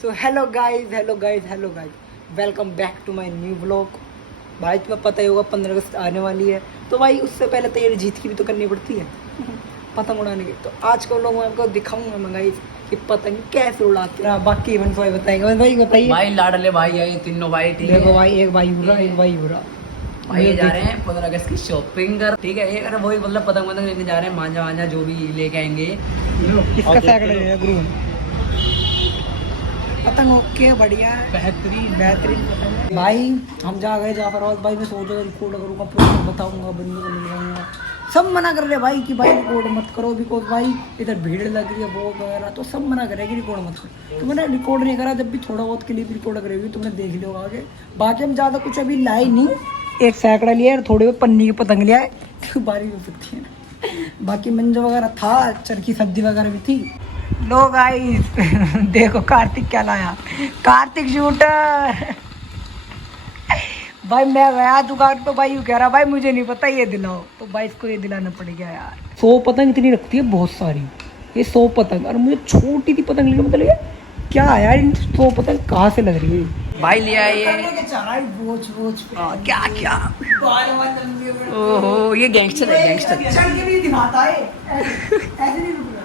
So hello guys welcome back to my new vlog. भाई तुम्हें पता ही होगा 15 अगस्त आने वाली है, तो भाई उससे पहले तैयारी जीत की भी तो करनी पड़ती है पतंग उड़ाने की। तो आज के लोग मैं आपको दिखाऊंगा मैं गाइस कि पतंग कैसे उड़ाते हैं। बाकी इवेंट्स भाई बताएंगे। भाई बताइए भाई लाडले भाई है तीनों भाई। ठीक देखो है भाई, एक भाई बुरा एक भाई बुरा। भाई जा रहे हैं 15 अगस्त की शॉपिंग कर। ठीक है ये वही मतलब पतंग लेके जा रहे हैं, मांझा वांझा जो भी लेके आएंगे। किसका सैकड़ा है गुरु पतंग? ओके बढ़िया है, बेहतरीन पतंग है। भाई हम जा गए जाफराबाद। भाई मैं सोच रहा रिकॉर्ड करूँगा, पूरा बताऊँगा, बंदे को मिलवाऊंगा। सब मना कर रहे भाई कि भाई रिकॉर्ड मत करो, बिकॉज भाई इधर भीड़ लग रही है बहुत वगैरह, तो सब मना करे कि रिकॉर्ड मत करो। तो मैंने रिकॉर्ड नहीं करा, जब भी थोड़ा बहुत क्लिप रिकॉर्ड करेगी तुमने देख लिया होगा आगे। बाकी हम ज़्यादा कुछ अभी लाए नहीं, एक सैकड़ा लिया है, थोड़े पन्नी की पतंग लिया है, तो बारिश हो सकती है ना। बाकी मंजो वगैरह था, चरखी सब्जी वगैरह भी थी। लो गाइस देखो कार्तिक क्या लाया, कार्तिक शूटर। भाई मैं गया दुकान पे, भाई यू कह रहा भाई मुझे नहीं पता ये दिलाओ, तो भाई इसको ये दिलाना पड़ेगा यार। 100 पतंग इतनी रखती है बहुत सारी, ये 100 पतंग, और मुझे छोटी थी पतंग लेने, मतलब ये क्या है यार, इन 100 पतंग कहाँ से लग रही है? भाई लिया ये क्या क्या, ओहो ये गैंगस्टर है, गैंगस्टर। दिखाता है ऐसे नहीं रुक रहा।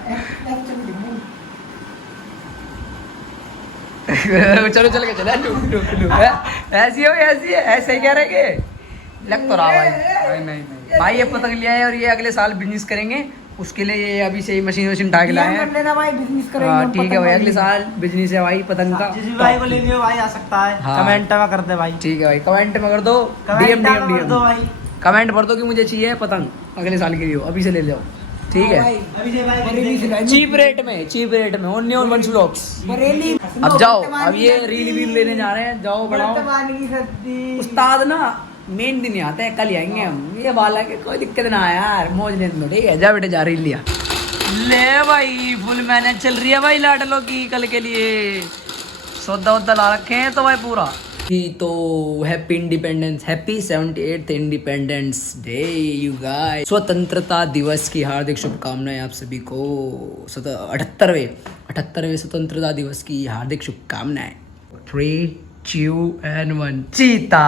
चलो चल के चला ऐसी हो, ऐसी है, ऐसे ही कह रहे कि लग तो रहा भाई नहीं भाई ये पतंग लिया है और ये अगले साल बिजनेस करेंगे, उसके लिए ये अभी से ही मशीन वशीन उठा के लाए हैं। ठीक है भाई, अगले साल बिजनेस है भाई पतंग का। जिस भी भाई को लेनी हो भाई आ सकता है, कमेंट में कर दे भाई। ठीक है भाई, कमेंट में कर दो, डीएम कमेंट भर दो कि मुझे चाहिए पतंग अगले साल के लिए, अभी से ले लो। ठीक है चीप रेट में ओनली ऑन वंश व्लॉग्स। अब जाओ, अब ये रील वील लेने जा रहे हैं, जाओ बढ़ाओ। उस्ताद ना मेन दिन ही आते हैं, कल ही आएंगे हम। ये वाला के कोई दिक्कत ना है यार, मौज लेने दो। ठीक है जा बेटे, जा रील लिया ले भाई, फुल मेहनत चल रही है भाई लाडलो की कल के लिए, सौदा वौदा ला रखे हैं तो भाई पूरा। तो happy independence, happy 78th independence day you guys. स्वतंत्रता दिवस की हार्दिक शुभकामनाएं आप सभी को। 78वें स्वतंत्रता दिवस की हार्दिक शुभकामनाएं। 3, 2 and 1 चीता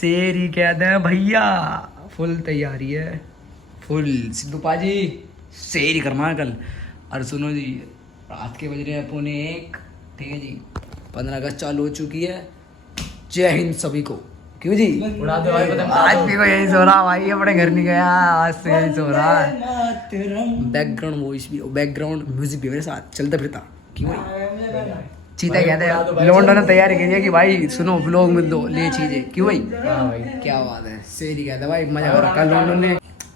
शेरी कहते हैं भैया, फुल तैयारी है, फुल। सिद्धू पाजी शेरी करना है कल। और सुनो जी, रात के बज रहे हैं 1:45। ठीक है जी, 15 अगस्त चालू हो चुकी है। जय हिंद सभी को। क्यों जी उड़ा दे भाई पतंग। आज भी को यही सो रहा भाई, अपने घर नहीं गया, आज से यही सो रहा है। बैकग्राउंड वॉइस भी, बैकग्राउंड म्यूजिक भी मेरे साथ चलता फिरता। क्यों भाई चीता कहते हैं लौंडा ने तैयारी की है कि भाई सुनो व्लॉग में दो ले चीजें। क्यों भाई क्या बात है, शेरी कहते हैं भाई मजा कर रखा लौंडो ने।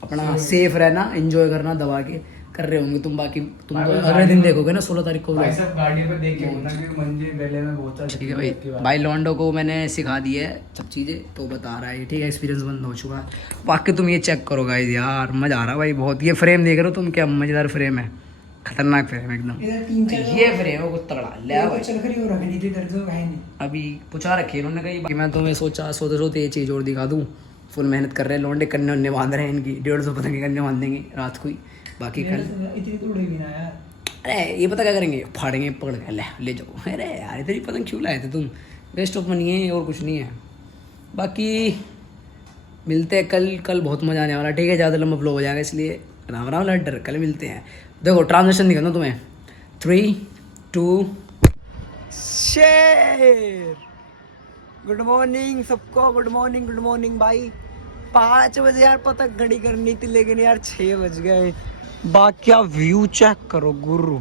अपना सेफ रहना, एंजॉय करना, दबा के कर रहे होंगे तुम। बाकी तुम तो अगले दिन देखोगे ना 16 तारीख को भाई सब गाड़ी पे देख के होना, क्योंकि मंजे बेले में बहुत सारी। ठीक है भाई, भाई लॉन्डो को मैंने सिखा दी है सब चीज़ें, तो बता रहा है। ठीक है, एक्सपीरियंस बंद हो चुका है। बाकी तुम ये चेक करो गाइस, यार मज़ा आ रहा है भाई बहुत। ये फ्रेम देख रहे हो तुम, क्या मज़ेदार फ्रेम है, खतरनाक फ्रेम एकदम। ये फ्रेम है वो तगड़ा ले भाई। अभी पूछा रखी है उन्होंने कहीं, मैं तुम्हें सोते ये चीज़ और दिखा दूँ। फुल मेहनत कर रहे हैं लौंडे, कन्ने उन्ने बांध रहे हैं इनकी। 150 पतंग के कन्ने बांध देंगे रात को ही। बाकी कल इतनी तो उड़ेगी ना यार। अरे ये पता क्या करेंगे, फाड़ेंगे पकड़ के ले जाओ। अरे यार इतनी पतंग क्यों लाए थे तुम, वेस्ट ऑफ मनी है और कुछ नहीं है। बाकी मिलते हैं कल बहुत मज़ा आने वाला। ठीक है, ज़्यादा लंबा फ्लो हो जाएगा, इसलिए राम राम लड्डर, कल मिलते हैं। देखो ट्रांजेक्शन दिखाना तुम्हें, 3, 2 शेर। गुड मॉर्निंग सबको, गुड मॉर्निंग भाई। 5 बजे यार पतंग घड़ी करनी थी, लेकिन यार 6 बज गए। बाकी क्या व्यू चेक करो गुरु,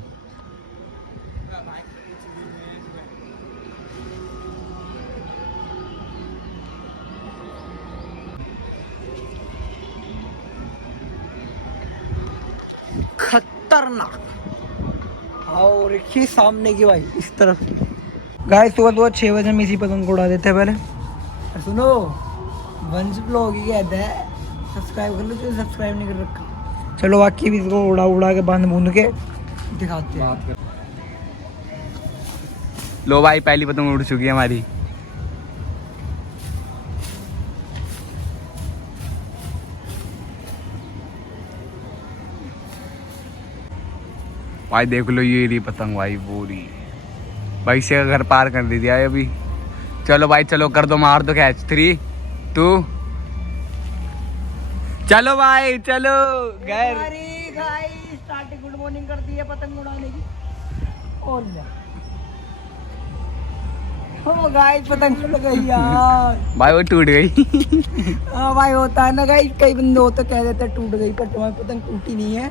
खतरनाक। और देखिए सामने की भाई इस तरफ। गाइस सुबह 6 बजे हम इसी पतंग को उड़ा देते हैं पहले। और सुनो वंश ब्लॉग ही कहता है सब्सक्राइब कर लो जो सब्सक्राइब नहीं कर रखा। चलो बाकी भी इसको उड़ा के बांध बूंद के दिखाते हैं। लो भाई पहली पतंग उड़ चुकी है हमारी। भाई देख लो ये रही पतंग भाई पूरी। भाई से घर पार कर दी दिया अभी। चलो भाई चलो कर दो, मार दो कैच। 3 2 चलो भाई चलो घर। अरे गाइस स्टार्टिंग गुड मॉर्निंग कर दी है पतंग उड़ाने की। और क्या ओ गाइस पतंग उड़ गई यार। भाई वो टूट गई। हाँ भाई होता है ना गाइस, कई बंदे होते कह देते टूट गई, पर तुम्हारी पतंग टूटी नहीं है,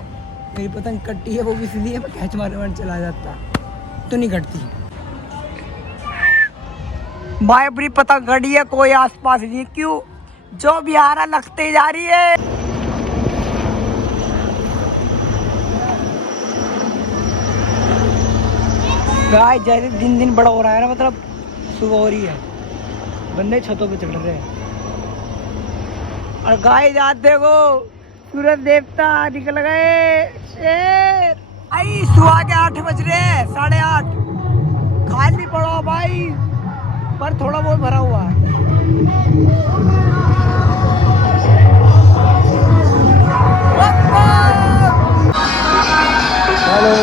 मेरी पतंग कटी है, वो भी इसलिए मैं कैच मारने मारने चला जाता तो नहीं कटती। भाई अपनी पतंग कटी है, कोई आसपास नहीं, क्यों जो भी आ रहा लगते जा रही है। गाइस जैसे दिन दिन बड़ा हो रहा है ना, मतलब सुबह हो रही है, बंदे छतों पे चढ़ रहे हैं। और गाइस आज देखो सूरज देवता निकल गए। शेर आई सुबह के 8 बज रहे हैं, 8:30। खाली पड़ा भाई, पर थोड़ा बहुत भरा हुआ है। हेलो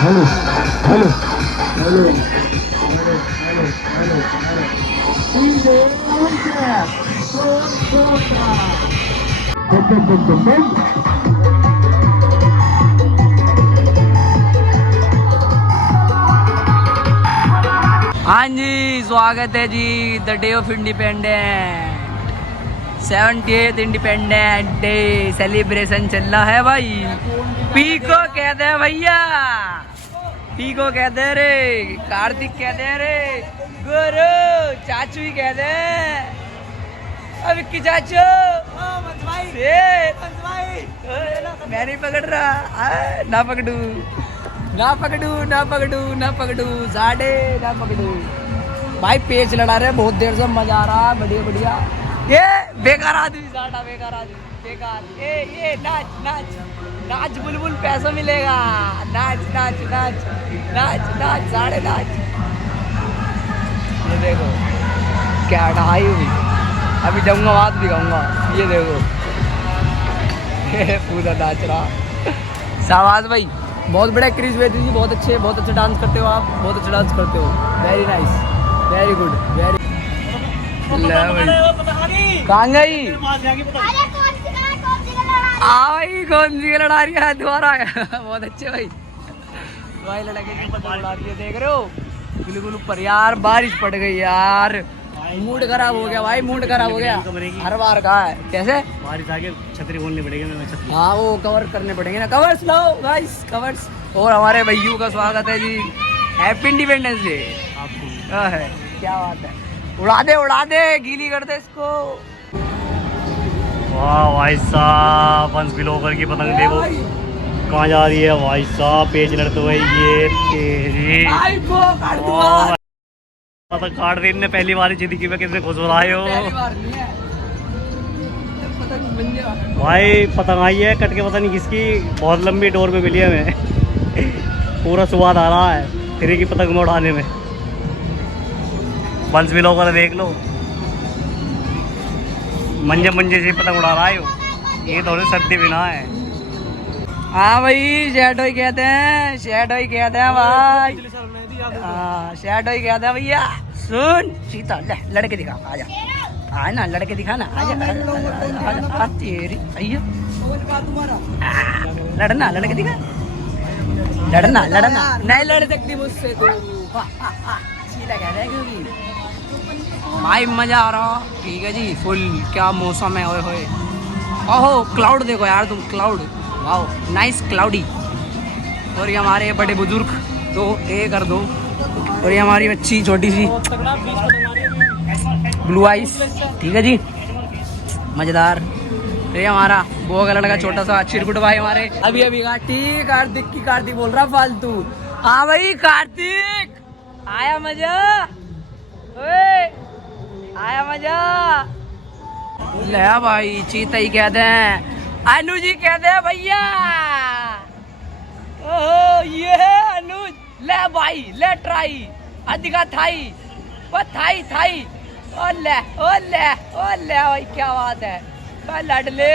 हेलो हेलो हेलो हाँ जी स्वागत है जी the day of independence. 78th independent day celebration चल रहा है भाई। पीको कहते हैं भैया, पीको कहते हैं रे, कार्तिक कहते हैं रे, गुरु चाचू ही कहते हैं। अब की चाचू मैं नहीं पकड़ रहा, ना पकड़ू ना पकड़ू ना पकड़ू ना पकड़ू साढ़े ना पकड़ू। भाई पेच लड़ा रहे बहुत देर से, मजा आ रहा है, बढ़िया बढ़िया। ये बेकार आदमी साढ़ा, बेकार आदमी बेकार। ये नाच नाच नाच बुलबुल पैसा मिलेगा, नाच नाच नाच नाच नाच साढ़े नाच। ये देखो क्या ढाई हुई, अभी जाऊंगा बात भी गाऊंगा। ये देखो पूरा नाच रहा। शाबाश भाई, बहुत बड़ा क्रिश वेदी जी, बहुत अच्छे, बहुत अच्छा डांस करते हो आप, बहुत अच्छा डांस करते हो। Very nice, very good, very. कहाँ गई? भाई कौन सी लड़ा रही है दोबारा? बहुत अच्छे भाई, भाई लड़के की पतंग उड़ा रही है, देख रहे हो बिल्कुल ऊपर। यार बारिश पड़ गई यार, मूड खराब हो गया भाई, मूड खराब हो गया। हर बार कहा है कैसे बारिश आगे छतरी बोलनी पड़ेगी, मैं छतरी। हाँ वो कवर करने पड़ेंगे ना, कवर्स लाओ गाइस कवर्स। और हमारे भैयू का स्वागत है जी, हैप्पी इंडिपेंडेंस डे। है क्या बात है, उड़ा दे गीली कर दे इसको। वाह भाई साहब, वंस बिलोकर की पतंग देखो कहाँ जा रही है भाई साहब, पेज लड़ते हुए। ये तेरी पतंग काट रही ने पहली बार जिंदगी में, कितने खुश हो रहे हो भाई। पतंग आई है कट के, पता नहीं किसकी, बहुत लंबी डोर में मिली है हमें। पूरा स्वाद आ रहा है तेरे की पतंग में उड़ाने में। बंस भी लोग देख लो, मंजे मंजे से पतंग उड़ा रहा है ये, थोड़ी सर्दी बिना है। हाँ भाई शेडो ही कहते हैं, शेडो ही कहते हैं भाई। हाँ शेडो ही कहते हैं भैया। सुन सीता ले लड़के दिखा, आजा आ ना, लड़के दिखा ना, आजा आ तेरी भैया। लड़ना लड़के दिखा, लड़ना लड़ना नहीं लड़ सकती मुझसे तू, सीधा कह रहे क्योंकि भाई मजा आ रहा। ठीक है जी, फुल क्या मौसम है, ओए होए। ओहो क्लाउड देखो यार तुम, क्लाउड वाओ नाइस क्लाउडी। और ये हमारे बड़े बुजुर्ग तो ए कर दो। और ये हमारी बच्ची छोटी सी ब्लू आइस, ठीक है जी मजेदार। ये हमारा वो का लड़का छोटा सा चिरकुट भाई हमारे। अभी अभी कार्तिक की कार्तिक बोल रहा फालतू। हाँ भाई कार्तिक आया मजा, ओए आया मजा। ले भाई चीता ही कहते हैं, अनुज जी कहते हैं भैया। ओहो ये है अनुज, ले भाई ले ट्राई अधिका थाई, वो थाई थाई। ओले ओले ओले भाई क्या बात है, लड़ ले।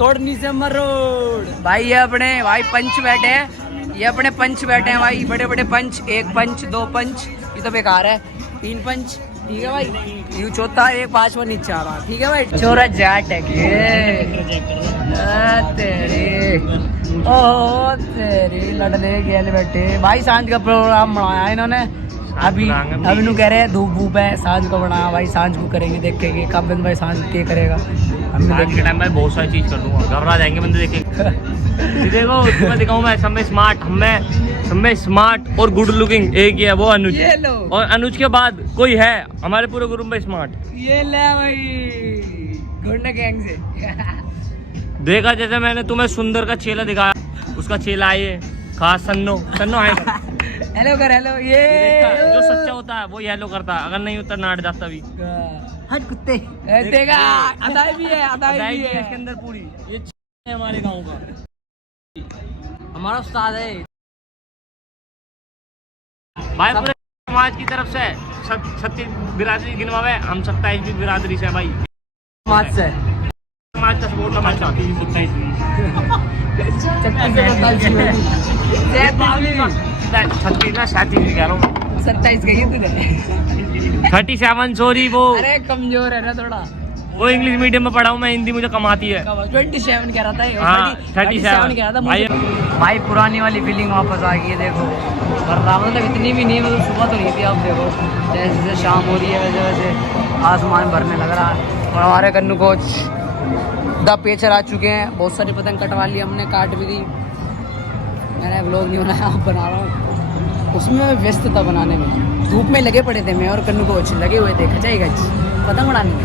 तोड़नी से मरोड़। भाई ये अपने भाई पंच बैठे हैं, ये अपने पंच बैठे हैं भाई, बड़े बड़े पंच, 1 पंच 2 पंच, ये तो बेकार है, 3 पंच, ठीक है भाई, ये चौथा, एक 5वां नीचे आ रहा, ठीक है भाई। छोरा जाट है तेरे, ओह तेरी लड़ने गेल बैठे भाई। सांझ का प्रोग्राम बनाया इन्होंने, अभी नु कह रहे हैं धूप धूप है, सांझ को बनाया भाई, सांझ को करेंगे, देखेंगे काबिल भाई सांझ क्या करेगा। हम के टाइम में बहुत सारी चीज कर दूंगा, घबरा जाएंगे बंदे देखेंगे। देखो तुम्हें दिखाऊं मैं, सब में स्मार्ट, सब में स्मार्ट और गुड लुकिंग एक ही है, वो अनुज। ये लो, और अनुज के बाद कोई है हमारे पूरे ग्रुप में स्मार्ट। ये ले भाई गुंडा गैंग से। देखा जैसे मैंने तुम्हें सुंदर का चेला दिखाया, उसका चेला है खास सन्नो है। हेलो कर, हेलो। ये जो सच्चा होता है वो हेलो करता है, अगर नहीं होता नाट जाता भी। हट कुत्ते। देगा अदाई भी है, अदाई भी है इसके अंदर पूरी। ये है हमारे गांव का, हमारा उस्ताद है भाई। पूरे समाज की तरफ से 36 बिरादरी गिनवावे, हम 27 भी बिरादरी से भाई, समाज से समाज का सपोर्ट हमारे साथ। 27 गई तूने। 37 सॉरी, वो अरे कमजोर है ना थोड़ा, वो इंग्लिश मीडियम में पढ़ा हूँ मैं, हिंदी मुझे कम आती है। 27 कह रहा था, हाँ, 37 कह रहा था भाई। भाई पुरानी वाली फीलिंग वापस आ गई है, देखो। और मतलब इतनी भी नहीं, मतलब सुबह तो नहीं थी, अब देखो जैसे जैसे शाम हो रही है वैसे वैसे आसमान भरने लग रहा है। और हमारे कन्नू कोच द पेचर आ चुके हैं, बहुत सारी पतंग कटवा ली हमने, काट भी दी। मैंने व्लॉग नहीं बनाया, आप बना रहा हूँ, उसमें मैं व्यस्त था बनाने में, धूप में लगे पड़े थे मैं और कन्नू कोच लगे हुए थे खचाई गच पतंग उड़ाने में।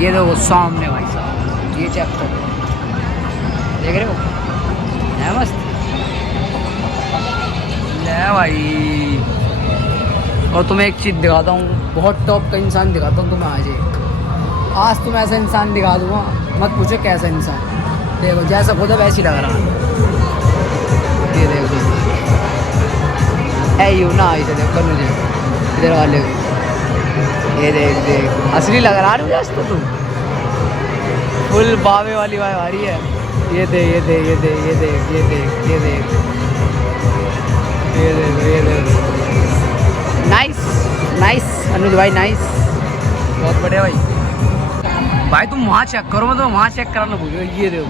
ये देखो सामने भाई साहब, ये चेक करो, देख रहे हो, है मस्त। ले भाई, और तुम्हें एक चीज़ दिखाता हूँ, बहुत टॉप का इंसान दिखाता हूँ तुम्हें आज तुम्हें ऐसा इंसान दिखा दूँगा, मत पूछो कैसा इंसान। देखो जैसा खुदा वैसे ही लग रहा है, ये देखो है यू ना, इसे देखो मुझे इधर वाले, ये देख असली लग रहा है मुझे आज तो, तुम फुल बावे वाली वाई आ रही है। ये देख ये देख ये देख ये देख ये देख ये देख ये देख ये देख, नाइस नाइस अनुज भाई, नाइस, बहुत बढ़िया भाई। भाई तुम वहाँ चेक करो, मैं तो वहाँ चेक कराना भूल, ये देखो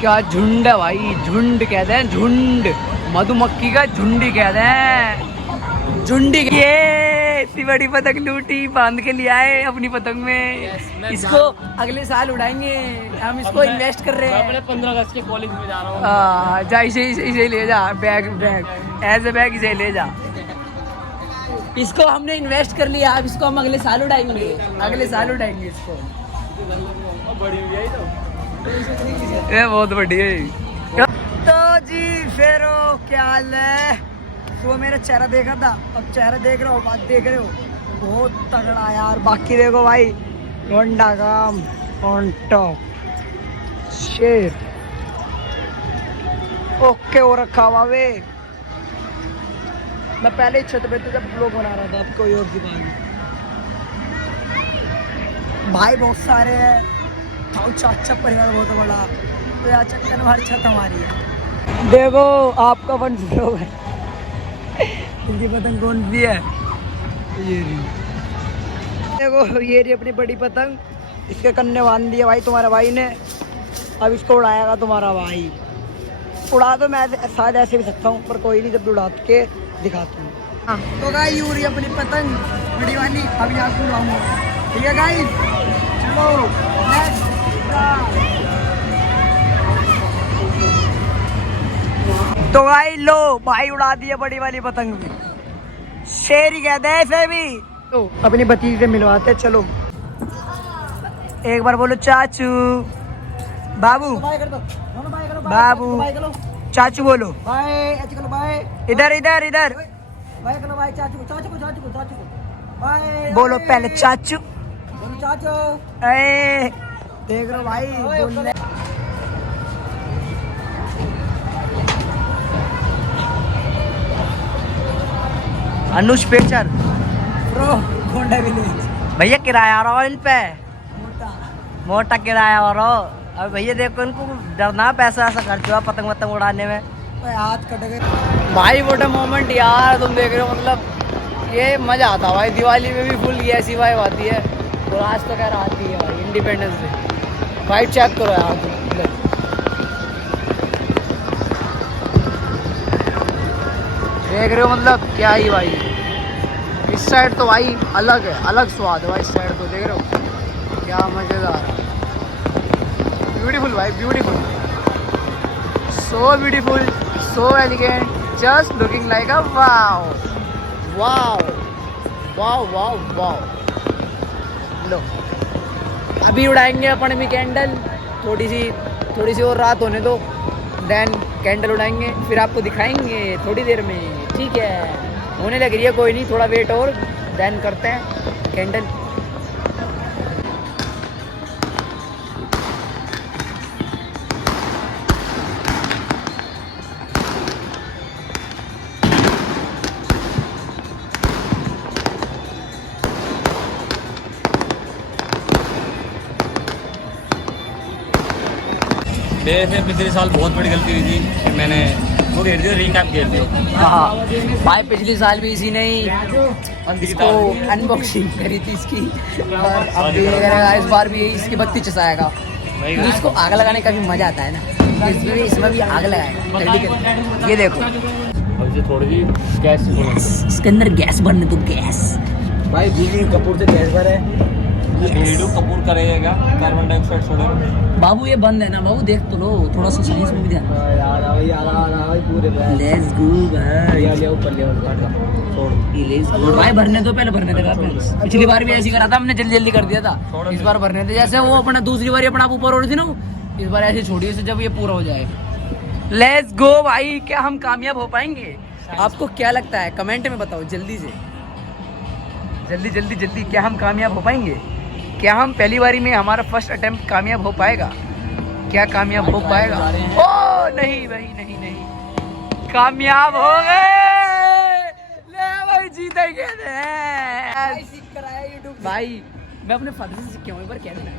क्या झुंड है भाई, झुंड कहते हैं, झुंड, मधुमक्खी का झुंडी कहते हैं, झुंडी। ये इतनी बड़ी पतंग लूटी, बांध के लिए आए अपनी पतंग में, इसको अगले साल उड़ाएंगे हम, इसको इन्वेस्ट कर रहे हैं। अपने 15 अगस्त के कॉलेज में जा रहा हूँ। जा इसे ले जा, बैग एज ए बैग इसे ले जा, इसको हमने इन्वेस्ट कर लिया, अब इसको हम अगले साल उड़ाएंगे, अगले साल उड़ाएंगे इसको। ये बहुत बढ़िया है। तो जी फेरो क्या हाल है, वो मेरा चेहरा देखा था, अब चेहरा देख रहे हो, बात देख रहे हो, बहुत तगड़ा यार। बाकी देखो भाई, होंडा काम ऑन टॉप, शेर ओके हो रखा हुआ वे। मैं पहले ही छत पे जब ब्लॉग बना रहा था, अब कोई और दुकान भाई बहुत सारे हैं, अच्छा परिवार बहुत बड़ा, तो यार चक्कर में हर छत हमारी है। देखो आपका वन ब्लॉग है, इनकी पतंग कौन सी है, ये देखो, ये रही अपनी बड़ी पतंग, इसके कन्ने बांध दिया भाई तुम्हारे भाई ने, अब इसको उड़ाएगा तुम्हारा भाई। उड़ा तो मैं शायद ऐसे भी सकता हूँ, पर कोई नहीं, जब उड़ा के दिखाता हूँ। तो गाइस ये रही अपनी पतंग बड़ी वाली, अभी आपको उड़ाऊंगा, ठीक है गाइस, चलो नेक्स्ट। तो भाई लो भाई उड़ा दिया बड़ी वाली पतंग भी, शेर ही कहते हैं इसे भी। तो अपनी भतीजी से मिलवाते, चलो एक बार बोलो चाचू, बाबू बाबू, चाचू बोलो, इधर इधर इधर बोलो पहले चाचू, देख लो भाई बोलने। अनुज पेचर ब्रो, गोंडा विलेज भैया, किराया आ रहा है इन पे, मोटा किराया और अब भैया देखो इनको डरना पैसा ऐसा खर्च हुआ पतंग वतंग उड़ाने में। हाथ कट गए भाई वोट मोमेंट यार, तुम देख रहे हो, मतलब ये मजा आता है भाई। दिवाली में भी फुल ये ऐसी वाइब आती है, और आज तो खैर आती है भाई इंडिपेंडेंस डे। वाइब चेक करो यार तुम, देख रहे हो मतलब क्या ही भाई। इस साइड तो भाई अलग है, अलग स्वाद है भाई इस साइड तो, देख रहे हो क्या मजेदार। ब्यूटीफुल भाई, beautiful, so beautiful, so elegant, just looking like a wow wow wow wow wow. लो अभी उड़ाएंगे अपन भी कैंडल, थोड़ी सी और रात होने दो, देन कैंडल उड़ाएंगे, फिर आपको दिखाएंगे थोड़ी देर में। ठीक है, होने लग रही है, कोई नहीं, थोड़ा वेट और, देन करते हैं कैंडल। मेरे से पिछले साल बहुत बड़ी गलती हुई थी कि मैंने वो खेल दिया, रिकैप खेल दिया। हाँ भाई, पिछले साल भी इसी ने ही इसको अनबॉक्सिंग करी थी इसकी, और अब भी करेगा, इस बार भी इसकी बत्ती चसाएगा। तो इसको आग लगाने का भी मजा आता है ना, इसमें भी आग लगाएगा जल्दी कर। ये देखो थोड़ी सी गैस, इसके अंदर गैस भरने, तो गैस भाई बीवी कपूर से गैस भर है, कपूर करेगा, कार्बन डाइऑक्साइड छोड़ेगा। बाबू ये बंद है ना बाबू, देख तो लो, थोड़ा सा साइंस में भी ध्यान। पूरे लेट्स गो भाई, ऊपर ले छोड़ भाई, भरने दो, पहले भरने देगा। पिछली बार भी ऐसी करा था हमने, जल्दी जल्दी कर दिया था, इस बार भरने दे। जैसे वो अपना दूसरी बार अपना ऊपर हो रही थी ना, इस बार ऐसे छोड़िए से जब ये पूरा हो जाए। लेट्स गो भाई, क्या हम कामयाब हो पाएंगे? आपको क्या लगता है कमेंट में बताओ जल्दी से, जल्दी जल्दी जल्दी, क्या हम कामयाब हो पाएंगे? क्या हम पहली बारी में हमारा फर्स्ट अटेम्प्ट कामयाब हो पाएगा? क्या कामयाब हो पाएगा? ओ नहीं भाई, नहीं नहीं, कामयाब हो गए, ले भाई, जीते गए भाई। मैं अपने फादर से सीख के हूँ, कह देना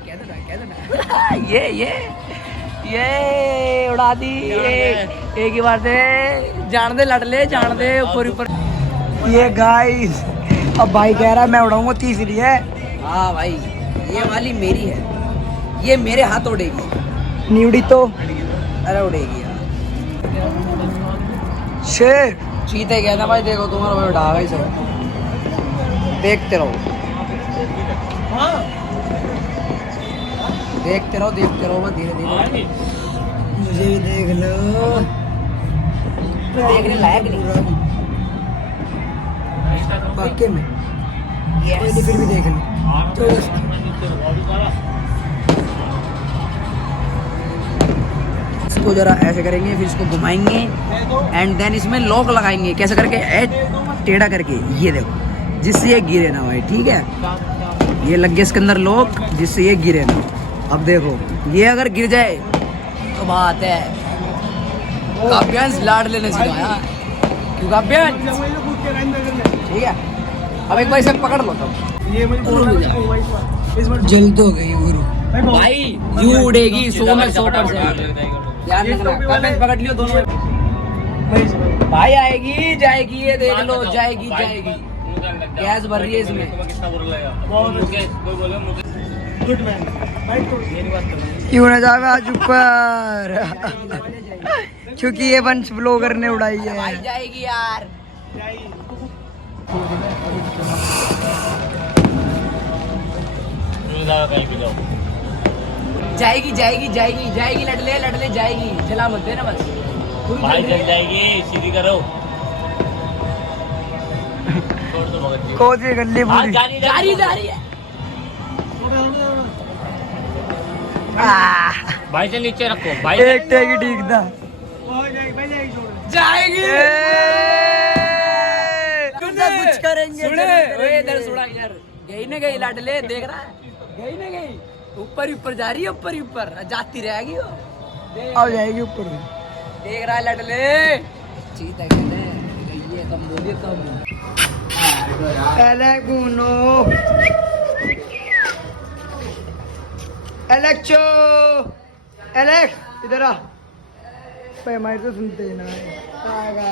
ये उड़ा दी, एक ही बार दे, जान दे, लड़ ले, जान दे, ऊपर। ये गाइस, अब भाई कह रहा है मैं उड़ाऊंगा, तीसरी है। हाँ भाई, ये वाली मेरी है, ये मेरे हाथ उड़ेगी। न्यूडी तो अरे उड़ेगी यार, शेर चीते गया ना भाई, देखो तुम्हारा भाई उड़ा गई सब, देखते रहो, देखते रहो मैं धीरे धीरे। मुझे भी देख लो, देखने लायक नहीं, वाकई में Yes. फिर भी देख लो। इसको जरा ऐसे करेंगे, फिर इसको घुमाएंगे, एंड देन इसमें लॉक लगाएंगे, कैसे करके, टेढ़ा करके, ये देखो, जिससे ये गिरे ना भाई। ठीक है, ये लग गया इसके अंदर लॉक, जिससे ये गिरे ना। अब देखो, ये अगर गिर जाए तो बात है, काव्यांश लाड लेने सिखाया, क्यों काव्यांश? ठीक है, अब एक बार इसे पकड़ लो, तब जल्द हो गई गुरु भाई, यू उड़ेगी 100 में 100%। ध्यान रखना, काव्यांश पकड़ लियो दोनों भाई, आएगी जाएगी, ये देख लो, जाएगी जाएगी, गैस भर रही है इसमें। क्यों ना जावे आज ऊपर क्योंकि ये वंश ब्लॉगर ने उड़ाई है। भाई जाएगी यार, जाएगी जाएगी जाएगी जाएगी, लड़ ले जाएगी, जला मत देना बस भाई, चल जाएगी, सीधी करो। कौन सी गली पूरी जा रही है। भाई से नीचे रखो भाई, एक टेक ठीक था। जाएगी, कुछ करेंगे, सुने इधर सुना यार, गई ना गई, लड़ ले, देख रहा है, गई ना गई, ऊपर ही ऊपर जा रही है, ऊपर ही ऊपर जाती रहेगी वो, आ जाएगी ऊपर। देख रहा है, लड़ ले, चीता कहते हैं, ये कम बोलिए कम। पहले गुनो एलेक्सो एलेक्स इधर आ भाई हमारे तो सुनते हैं ना आएगा